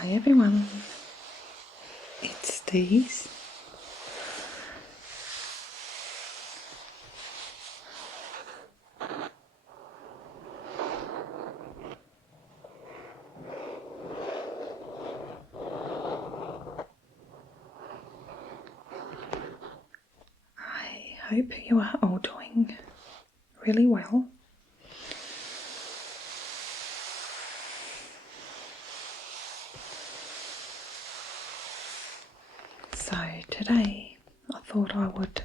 Hi everyone, it's Dee's. I hope you are all doing really well. So today I thought I would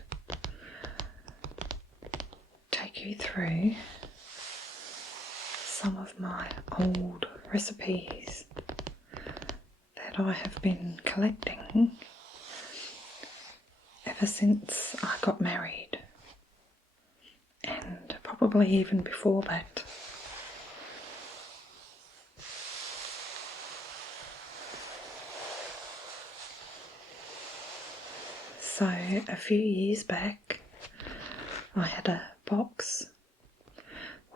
take you through some of my old recipes that I have been collecting ever since I got married, and probably even before that. So a few years back I had a box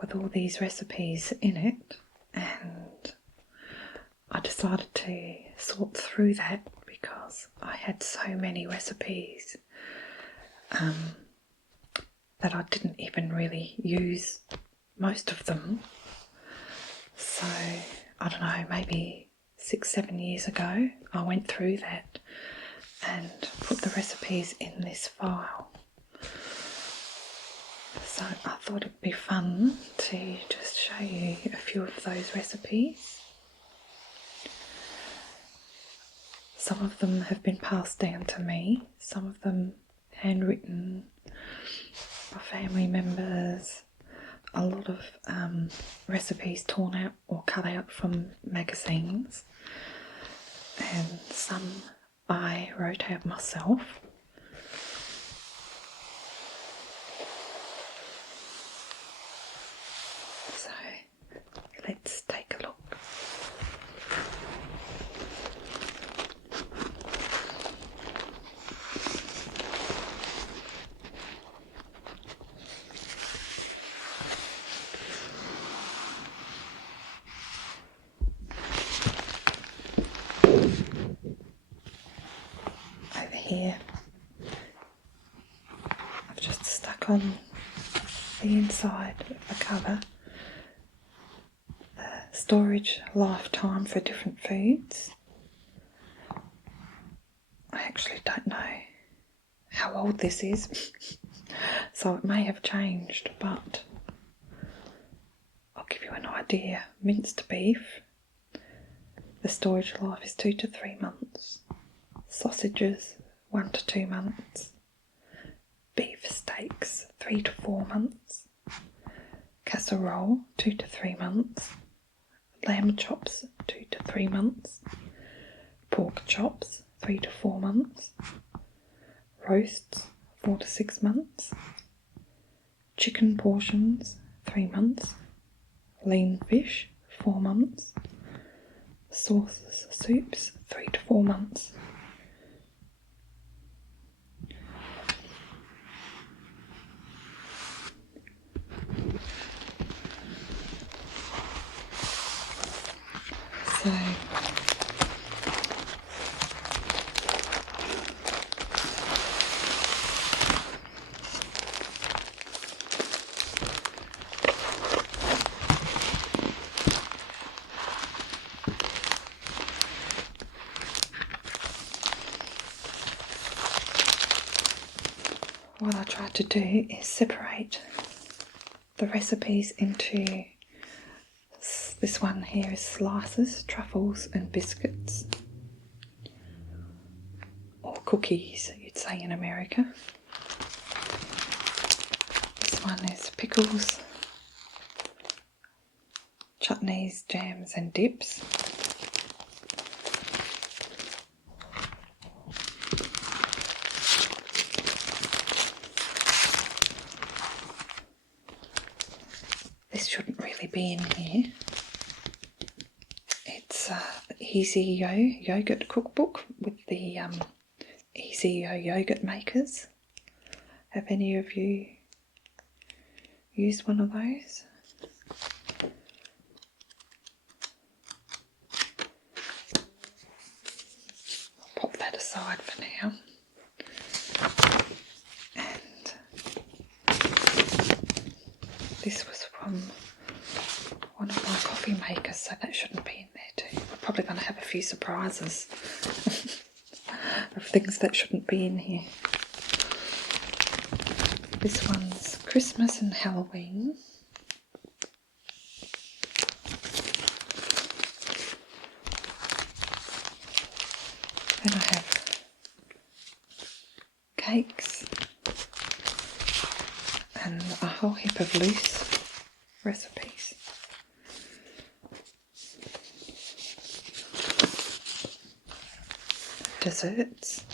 with all these recipes in it, and I decided to sort through that because I had so many recipes that I didn't even really use most of them. So I don't know, maybe 6-7 years ago I went through that and put the recipes in this file. So I thought it'd be fun to just show you a few of those recipes. Some of them have been passed down to me, some of them handwritten by family members, a lot of recipes torn out or cut out from magazines, and some I wrote out myself. So let's take a look. Over here I've just stuck on the inside of the cover the storage lifetime for different foods. I actually don't know how old this is, so it may have changed, but I'll give you an idea. Minced beef, the storage life is 2 to 3 months. Sausages, 1 to 2 months. Beef steaks, 3 to 4 months. Casserole, 2 to 3 months. Lamb chops, 2 to 3 months. Pork chops, 3 to 4 months. Roasts, 4 to 6 months. Chicken portions, 3 months. Lean fish, 4 months. Sauces, soups, 3 to 4 months. So what I try to do is separate the recipes into, this one here is slices, truffles and biscuits, or cookies you'd say in America. This one is pickles, chutneys, jams and dips. This shouldn't really be in here. It's the Easy Yo yogurt cookbook with the Easy Yo yogurt makers. Have any of you used one of those? aside for now. And this was from one of my coffee makers, so that shouldn't be in there too. We're probably going to have a few surprises of things that shouldn't be in here. This one's Christmas and Halloween. Then I have cakes and a whole heap of loose recipes. Desserts.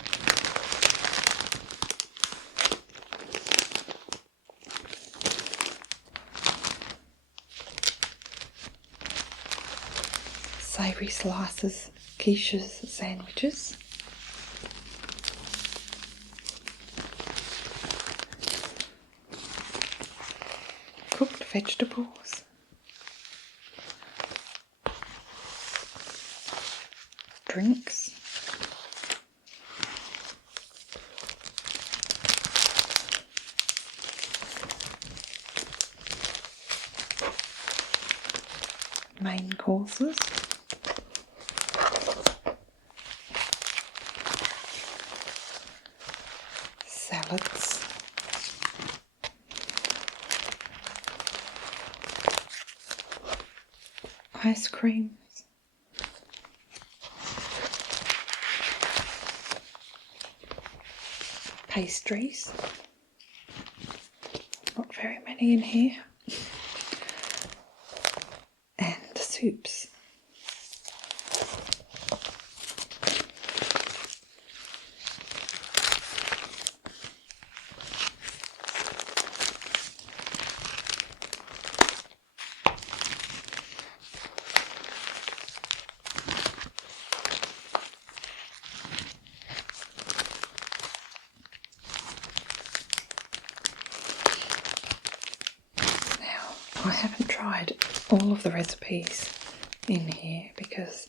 Savoury slices, quiches, sandwiches. Cooked vegetables. Drinks. Main courses. Salads. Ice creams. Pastries. Not very many in here. And soups. I haven't tried all of the recipes in here because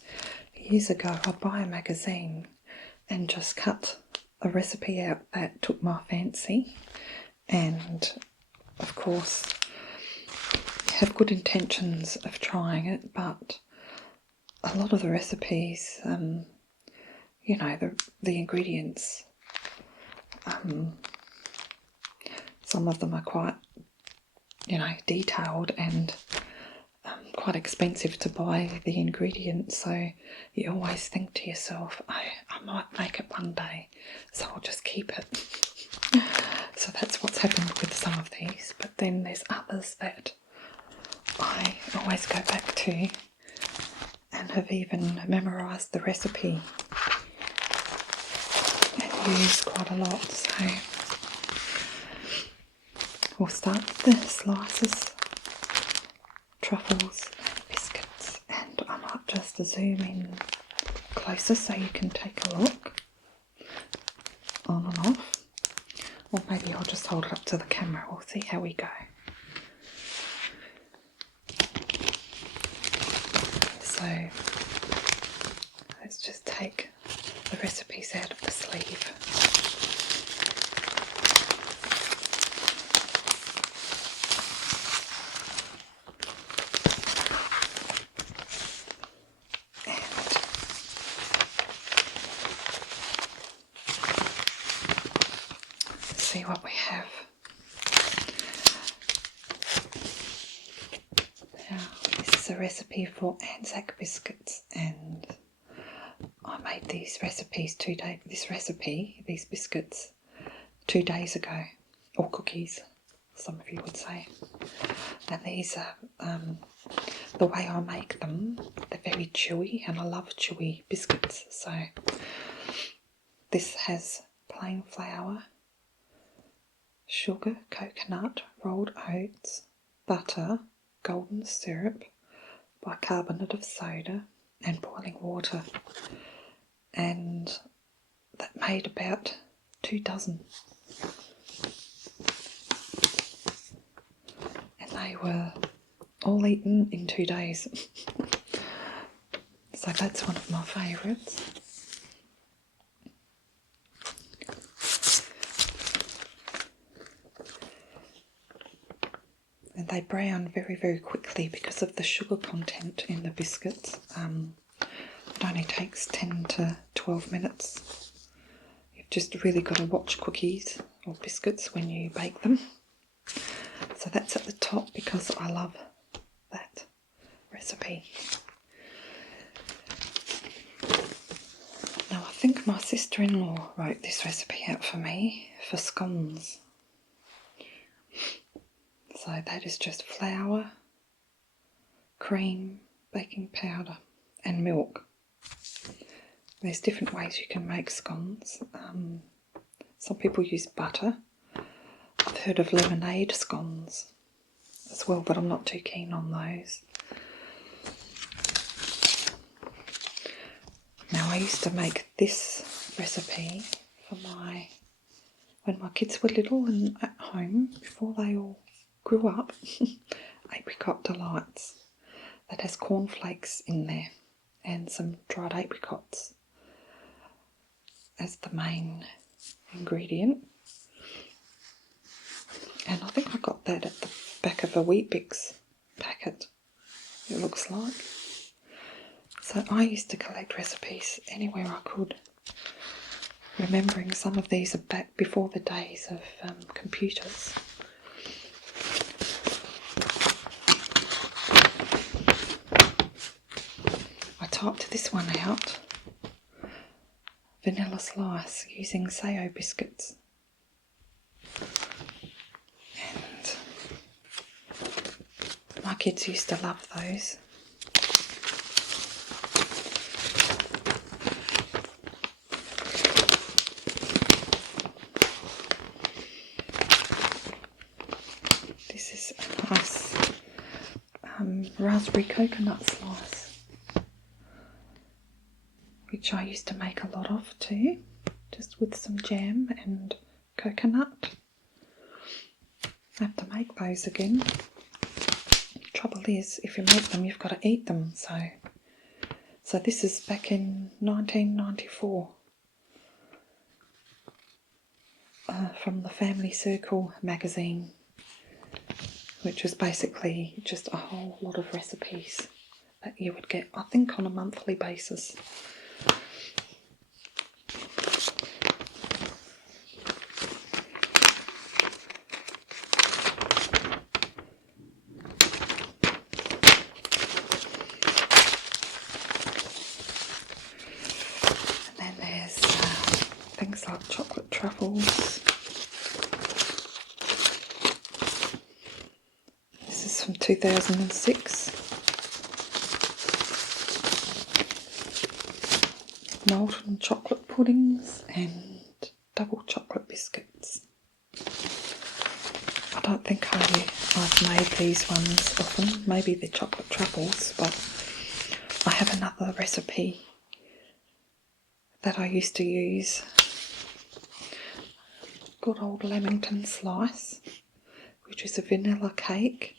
years ago I'd buy a magazine and just cut a recipe out that took my fancy, and of course you have good intentions of trying it, but a lot of the recipes, you know, the ingredients, some of them are quite, you know, detailed and quite expensive to buy the ingredients, so you always think to yourself, I might make it one day, so I'll just keep it. So that's what's happened with some of these, but then there's others that I always go back to and have even memorised the recipe and used quite a lot. So we'll start with the slices, truffles and biscuits, and I might just zoom in closer so you can take a look on and off, or maybe I'll just hold it up to the camera. We'll see how we go. So let's just take the recipes out of the sleeve. See what we have. Now, this is a recipe for Anzac biscuits, and I made these biscuits 2 days ago, or cookies, some of you would say. And these are, the way I make them, they're very chewy, and I love chewy biscuits. So this has plain flour, sugar, coconut, rolled oats, butter, golden syrup, bicarbonate of soda and boiling water, and that made about 2 dozen, and they were all eaten in 2 days. So that's one of my favourites. and they brown very, very quickly because of the sugar content in the biscuits. It only takes 10 to 12 minutes. You've just really got to watch cookies or biscuits when you bake them. So that's at the top because I love that recipe. Now I think my sister-in-law wrote this recipe out for me for scones. So that is just flour, cream, baking powder and milk. There's different ways you can make scones. Some people use butter. I've heard of lemonade scones as well, but I'm not too keen on those. Now I used to make this recipe for when my kids were little and at home, before they all grew up. Apricot delights that has cornflakes in there and some dried apricots as the main ingredient. And I think I got that at the back of a Weet-Bix packet, it looks like. So I used to collect recipes anywhere I could, remembering some of these are back before the days of computers. I typed this one out, vanilla slice using Sao biscuits. And my kids used to love those. This is a nice raspberry coconut slice, which I used to make a lot of too, just with some jam and coconut. I have to make those again. Trouble is, if you make them, you've got to eat them. So this is back in 1994 from the Family Circle magazine, which was basically just a whole lot of recipes that you would get, I think, on a monthly basis. And then there's things like chocolate truffles. This is from 2006. Molten chocolate puddings and double chocolate biscuits. I don't think I've made these ones often, maybe the chocolate truffles, but I have another recipe that I used to use. Good old Lamington slice, which is a vanilla cake,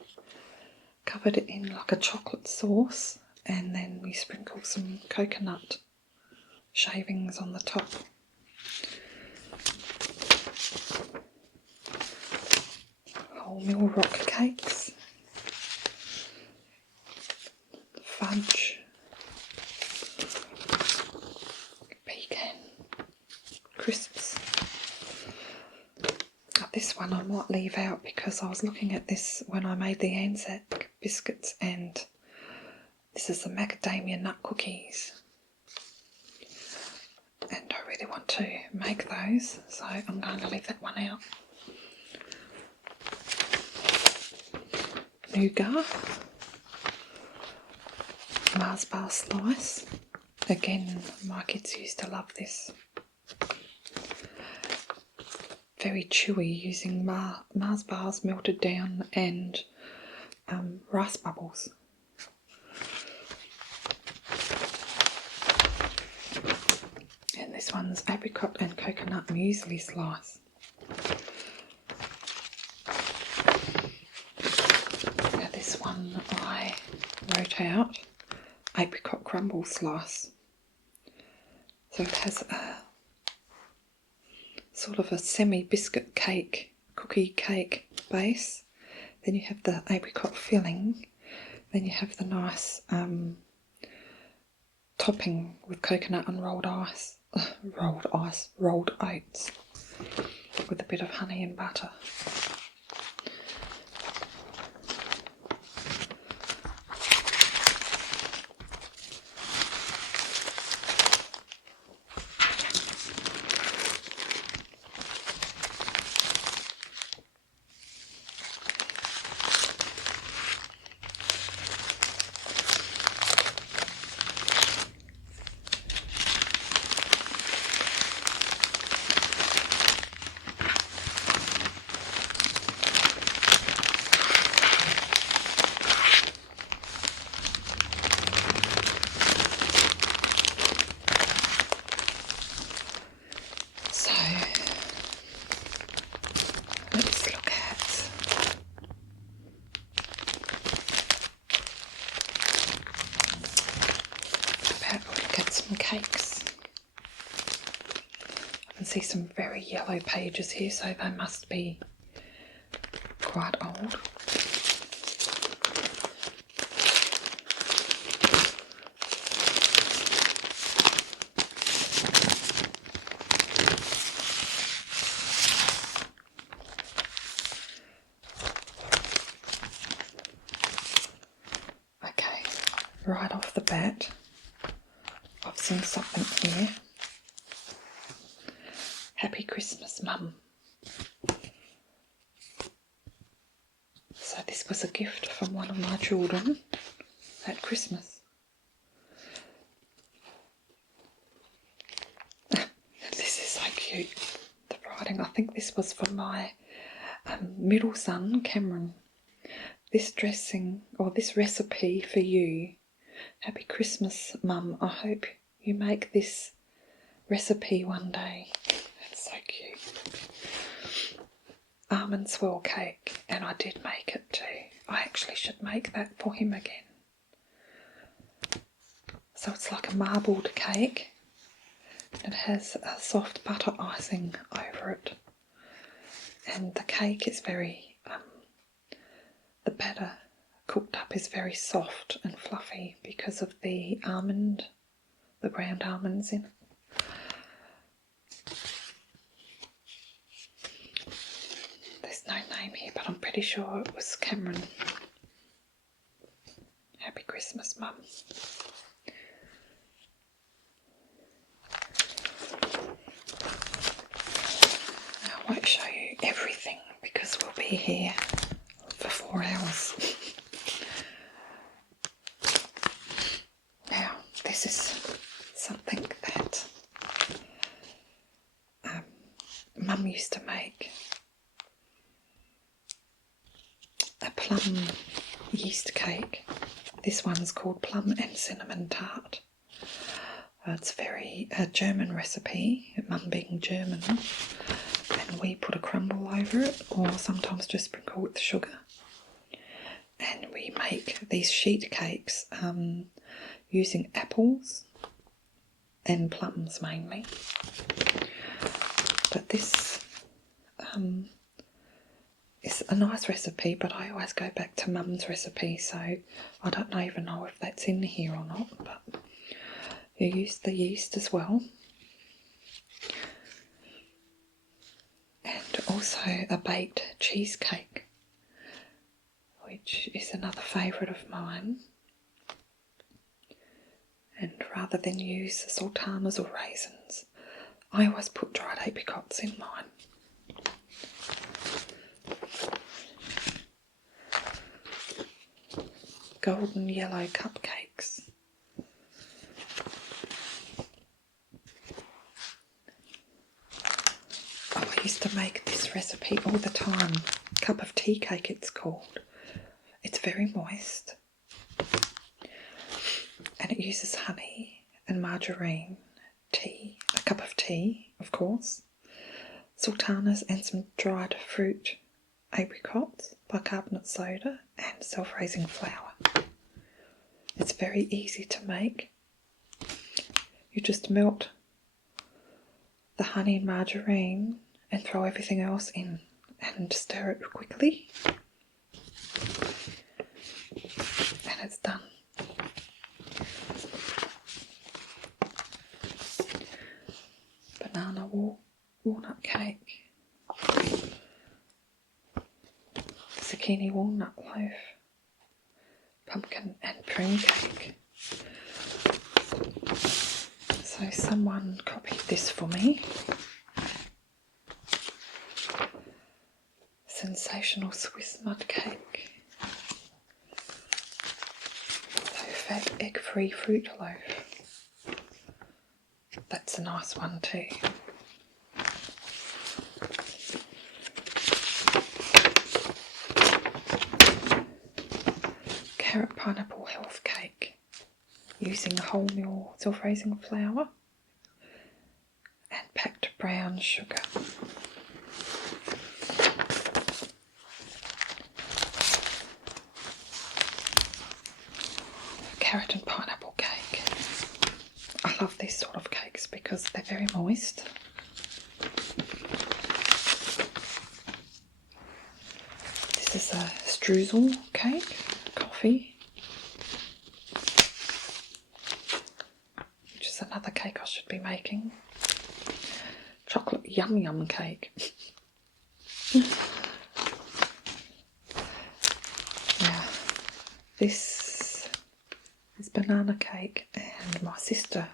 covered it in like a chocolate sauce, and then we sprinkle some coconut shavings on the top. Wholemeal rock cakes, fudge, pecan crisps. This one I might leave out because I was looking at this when I made the Anzac biscuits, and this is the macadamia nut cookies, and I really want to make those, so I'm going to leave that one out. Nougat, Mars bar slice. Again, my kids used to love this. Very chewy, using Mars bars melted down and rice bubbles. And this one's apricot and coconut muesli slice. Now this one I wrote out, apricot crumble slice. So it has a sort of a semi-biscuit cake, cookie cake base. then you have the apricot filling, then you have the nice topping with coconut and rolled oats with a bit of honey and butter. So let's look at some cakes. I can see some very yellow pages here, so they must be quite old. Okay, right off the bat, I've seen something here. Happy Christmas, Mum. So this was a gift from one of my children at Christmas. This is so cute, the writing. I think this was for my middle son, Cameron. This dressing, or this recipe for you. Happy Christmas, Mum. I hope you make this recipe one day. That's so cute. Almond swirl cake, and I did make it too. I actually should make that for him again. So it's like a marbled cake. It has a soft butter icing over it. And the cake is very, the batter cooked up is very soft and fluffy because of the ground almonds in it. There's no name here, but I'm pretty sure it was Cameron. Happy Christmas, Mum. Now, I won't show you everything because we'll be here for 4 hours. Now, this is something that Mum used to make. A plum yeast cake. This one's called Plum and Cinnamon Tart. It's a German recipe, Mum being German, and we put a crumble over it, or sometimes just sprinkle with sugar. And we make these sheet cakes using apples and plums mainly. But this is a nice recipe, but I always go back to Mum's recipe, so I don't even know if that's in here or not, but you use the yeast as well. And also a baked cheesecake, which is another favourite of mine. And rather than use sultanas or raisins, I always put dried apricots in mine. Golden yellow cupcakes. Oh, I used to make this recipe all the time. Cup of tea cake it's called. It's very moist. And it uses honey and margarine, tea, a cup of tea, of course, sultanas and some dried fruit apricots, bicarbonate soda and self-raising flour. It's very easy to make. You just melt the honey and margarine and throw everything else in and stir it quickly. and it's done. Banana walnut cake, zucchini walnut loaf, pumpkin and prune cake. So someone copied this for me. Sensational Swiss mud cake. Low-fat egg-free fruit loaf. That's a nice one too. Carrot pineapple health cake using wholemeal self-raising flour and packed brown sugar. Carrot and pineapple cake. I love these sort of cakes because they're very moist. This is a streusel cake, coffee, which is another cake I should be making. Chocolate yum yum cake. Now, this is banana cake, and my sister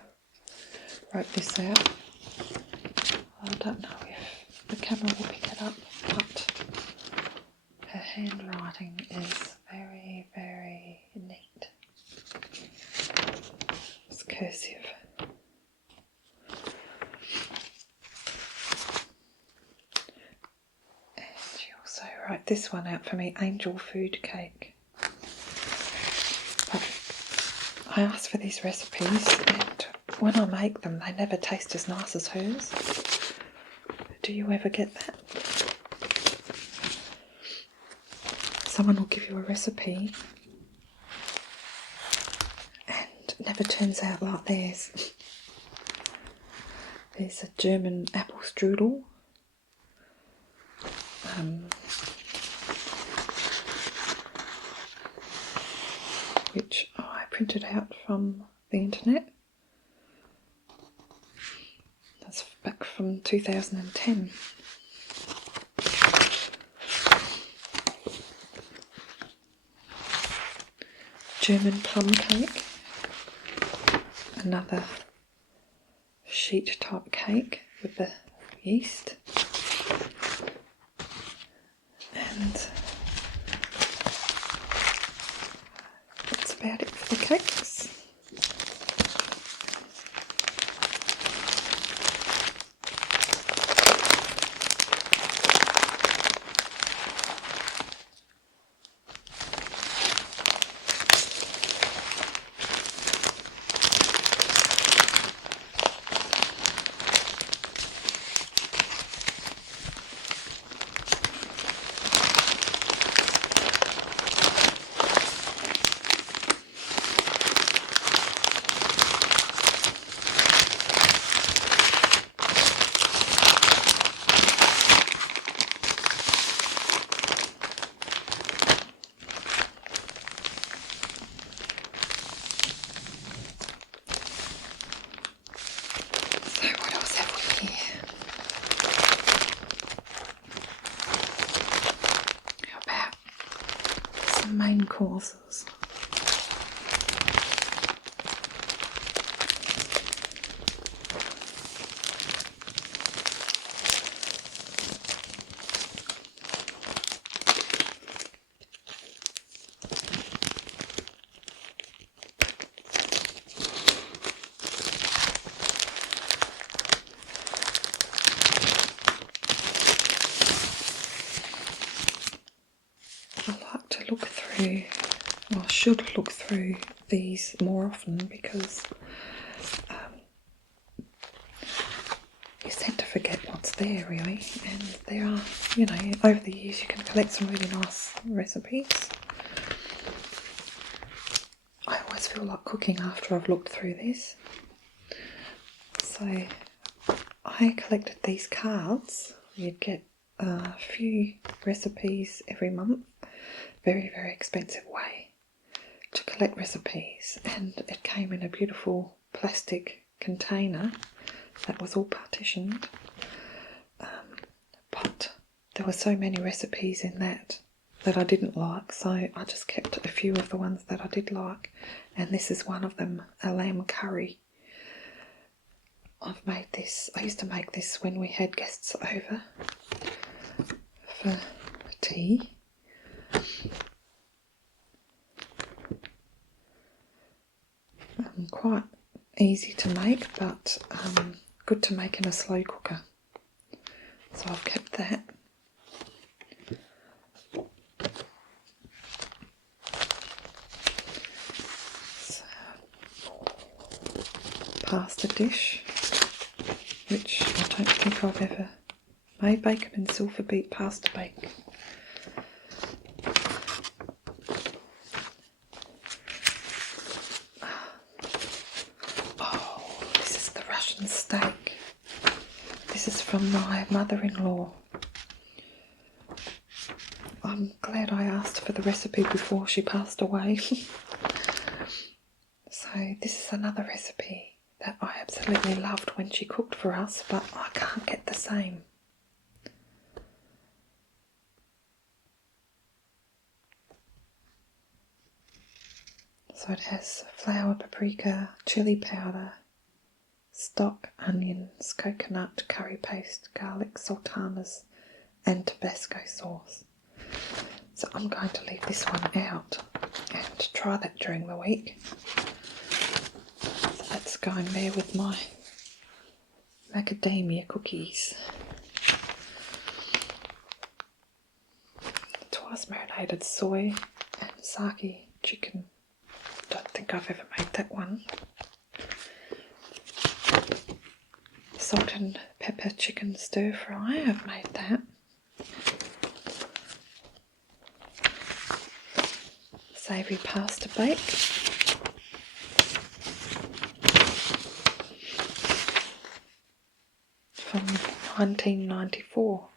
wrote this out. I don't know if the camera will pick it up, but her handwriting is very, very neat. It's cursive. And she also wrote this one out for me, angel food cake. But I asked for these recipes, and when I make them, they never taste as nice as hers. Do you ever get that? Someone will give you a recipe and it never turns out like theirs. There's a German apple strudel. Which I printed out from the internet. That's back from 2010. German plum cake. Another sheet type cake with the yeast. And that's about it for the cakes. Main courses. I like to look through, well, I should look through these more often because you tend to forget what's there really, and there are, you know, over the years you can collect some really nice recipes. I always feel like cooking after I've looked through this. So I collected these cards. You'd get a few recipes every month. Very, very expensive way. to collect recipes, and it came in a beautiful plastic container that was all partitioned, but there were so many recipes in that I didn't like, so I just kept a few of the ones that I did like, and this is one of them, a lamb curry. I've made this, I used to make this when we had guests over for tea. Quite easy to make, but good to make in a slow cooker. So I've kept that. So, pasta dish, which I don't think I've ever made. Bacon and silver beet pasta bake. This is the Russian steak. This is from my mother-in-law. I'm glad I asked for the recipe before she passed away. So this is another recipe that I absolutely loved when she cooked for us, but I can't get the same. So it has flour, paprika, chili powder, stock, onions, coconut, curry paste, garlic, sultanas and Tabasco sauce. So I'm going to leave this one out and try that during the week. So that's going there with my macadamia cookies. Twice marinated soy and sake chicken. Don't think I've ever made that one. Salt and pepper chicken stir fry, I've made that. Savoury pasta bake. From 1994.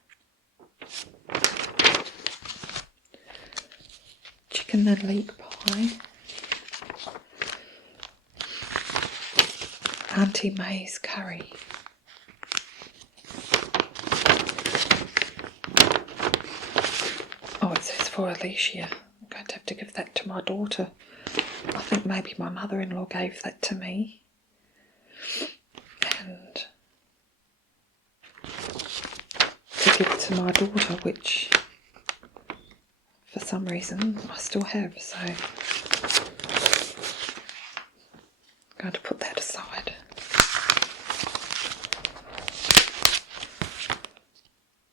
Chicken and leek pie. Auntie May's curry. Oh, it says for Alicia. I'm going to have to give that to my daughter. I think maybe my mother-in-law gave that to me. And to give it to my daughter, which for some reason I still have, so I'm going to put that aside.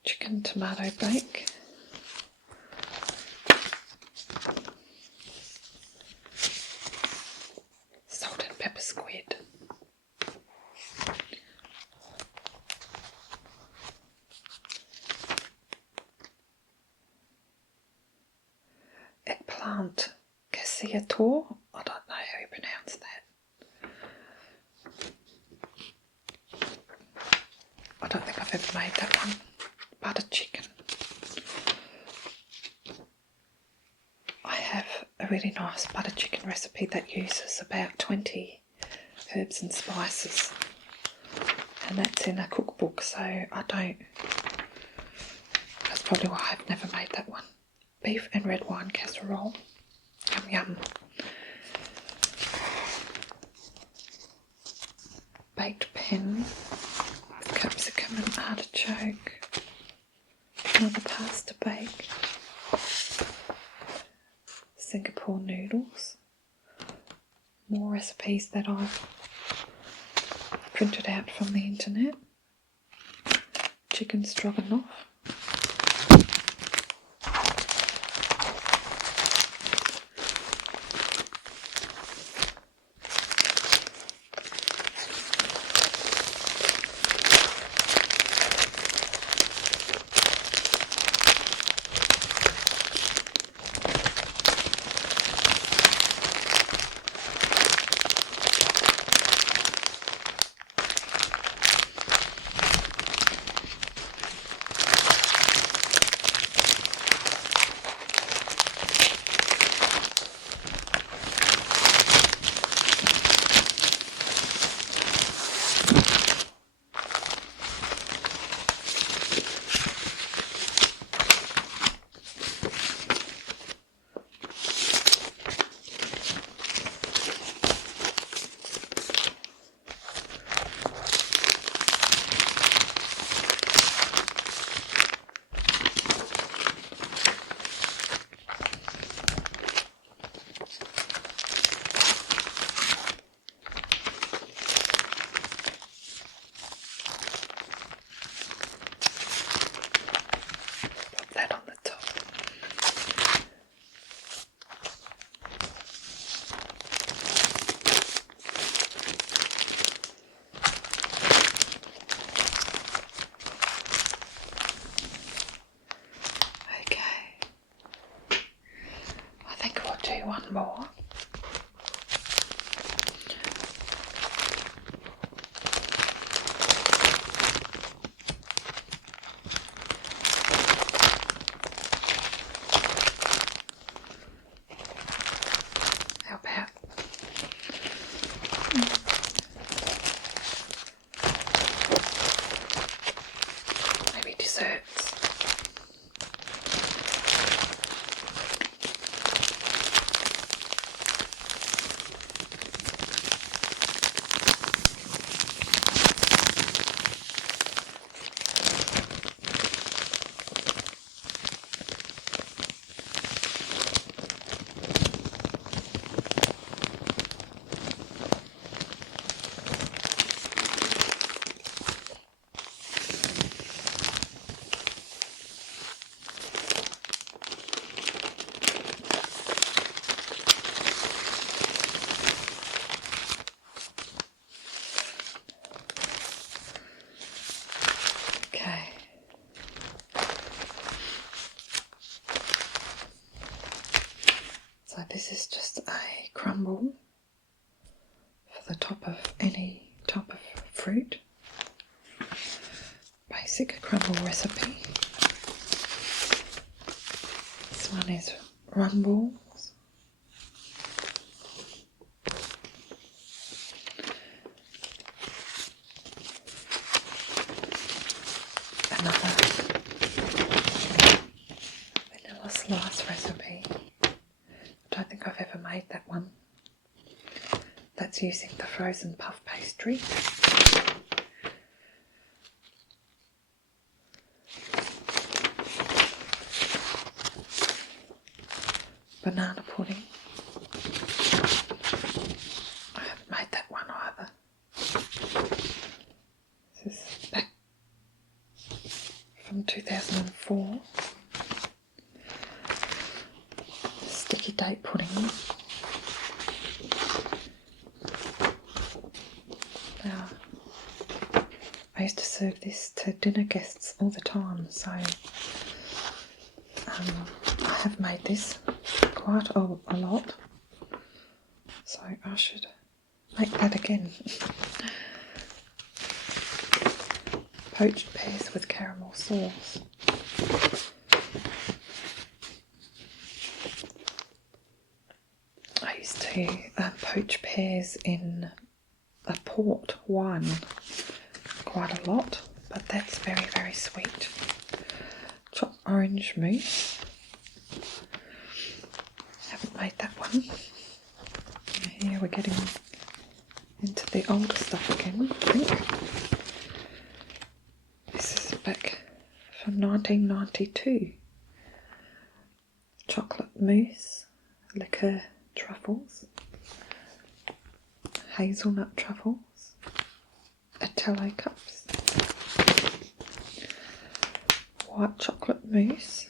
Chicken tomato bake. Salt and pepper squid. Eggplant cassiator. I don't know how you pronounce that. I don't think I've ever made that one. Butter chicken. I have a really nice butter chicken recipe that uses about 20 herbs and spices, and that's in a cookbook, so that's probably why I've never made that one. Beef and red wine casserole. Yum yum. Baked pen with capsicum and artichoke. Another pasta bake. Singapore noodles. More recipes that I've printed out from the internet. Chicken stroganoff. one more. How about maybe desserts? Okay. So this is just a crumble for the top of any type of fruit. Basic crumble recipe. This one is rumbles. Another vanilla slice recipe. I don't think I've ever made that one. That's using the frozen puff pastry. Banana pudding. I haven't made that one either. This is back from 2004. Sticky date pudding. Now, I used to serve this to dinner guests all the time, so I have made this quite a lot, so I should make that again. Poached pears with caramel sauce. I used to poach pears in a port wine quite a lot, but that's very, very sweet. Chopped orange mousse. Haven't made that one. Here we're getting into the older stuff again, I think. This is back from 1992. Chocolate mousse, liqueur truffles, hazelnut truffles, Atello cups, white chocolate mousse,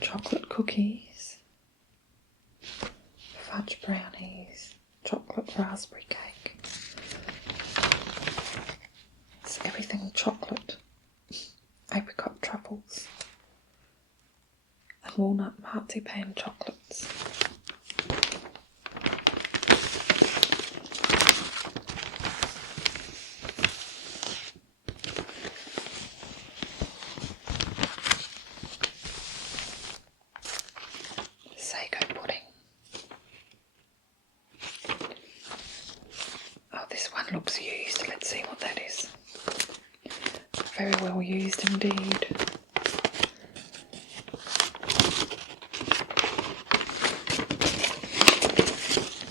chocolate cookies, fudge brownies, chocolate raspberry cake. It's everything chocolate, apricot truffles, and walnut marzipan chocolates. Sago pudding. Oh, this one looks used. Let's see what that is. Very well used indeed.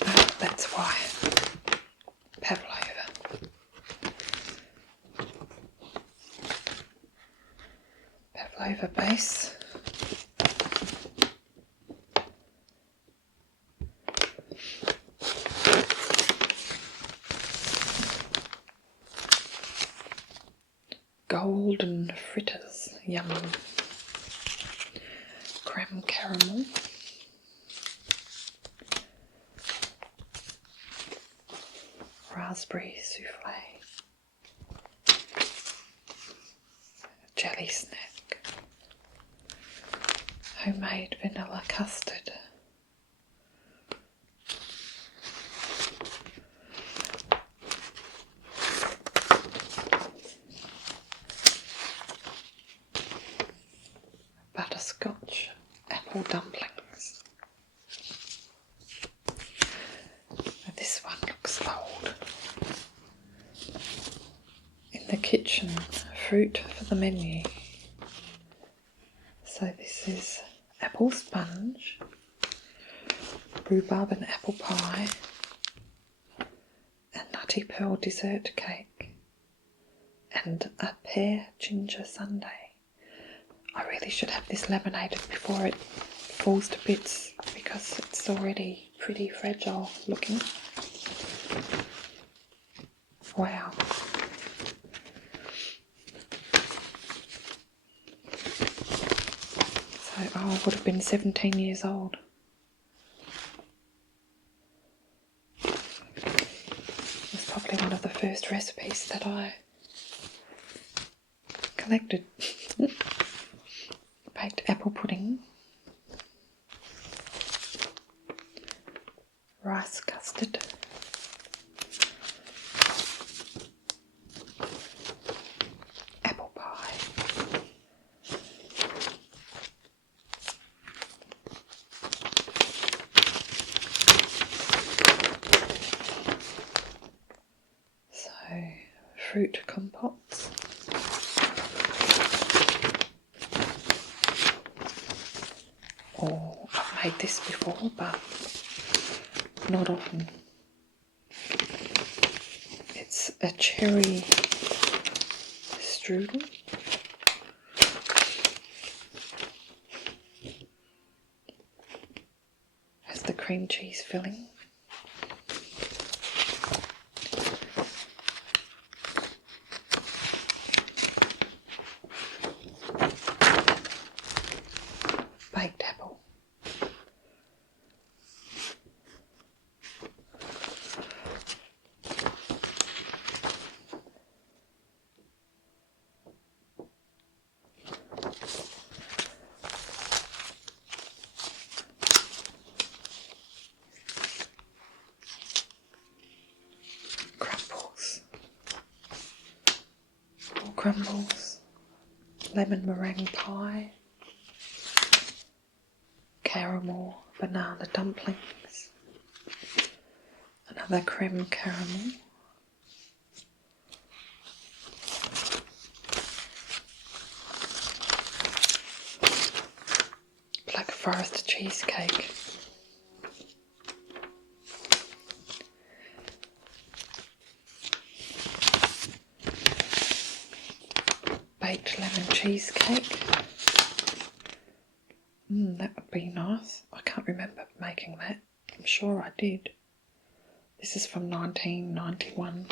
Oh, that's why. Pavlova. Pavlova base. Golden fritters, yum. Creme caramel. Raspberry souffle. Jelly snack. homemade vanilla custard. Butterscotch apple dumplings. This one looks old. In the kitchen, fruit for the menu. So this is apple sponge, rhubarb and apple pie, a nutty pearl dessert cake, and a pear ginger sundae. I really should have this laminated before it falls to bits because it's already pretty fragile looking. Wow. So I would have been 17 years old. It was probably one of the first recipes that I collected. Baked apple pudding, rice custard, apple pie, so fruit compotes, or I've made this before but not often. It's a cherry strudel. Has the cream cheese filling. Baked apple. Crumbles, lemon meringue pie, caramel banana dumplings, another creme caramel, Black Forest cheesecake, baked lemon cheesecake. That would be nice. I can't remember making that. I'm sure I did. This is from 1991.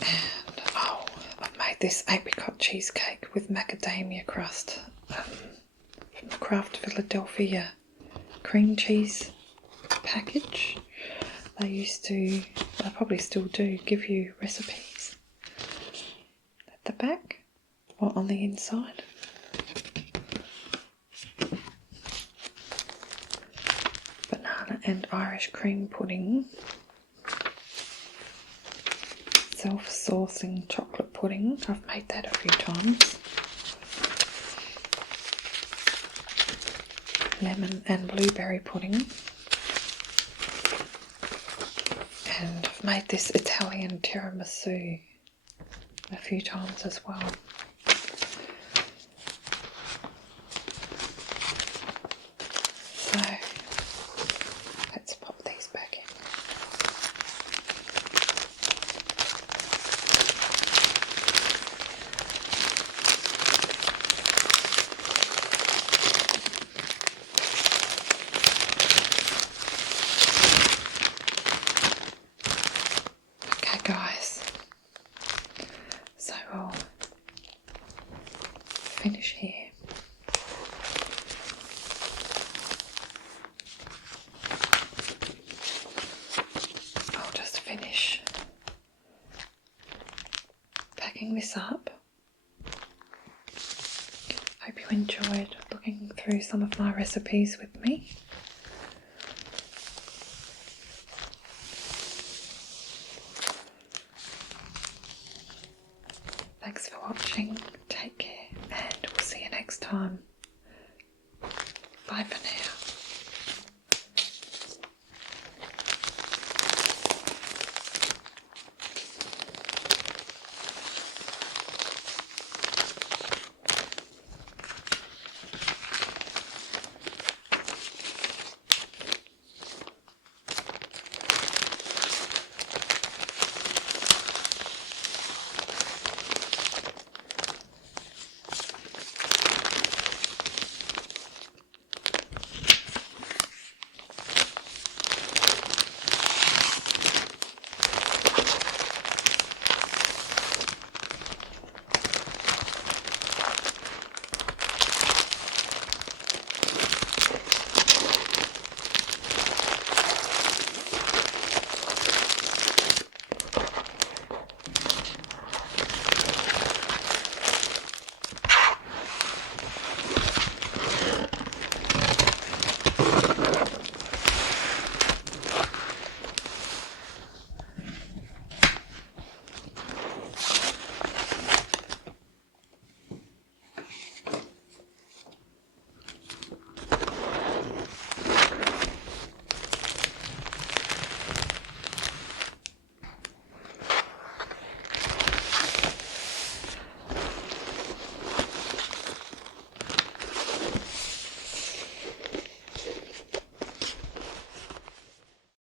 And I've made this apricot cheesecake with macadamia crust from the Kraft Philadelphia cream cheese package. They probably still do, give you recipes at the back or on the inside. Banana and Irish cream pudding. Self-saucing chocolate pudding. I've made that a few times. Lemon and blueberry pudding. And I've made this Italian tiramisu a few times as well. So let's pop these back in. Okay guys, so I'll finish here. I'll just finish packing this up you enjoyed looking through some of my recipes with me. Thanks for watching, take care, and we'll see you next time.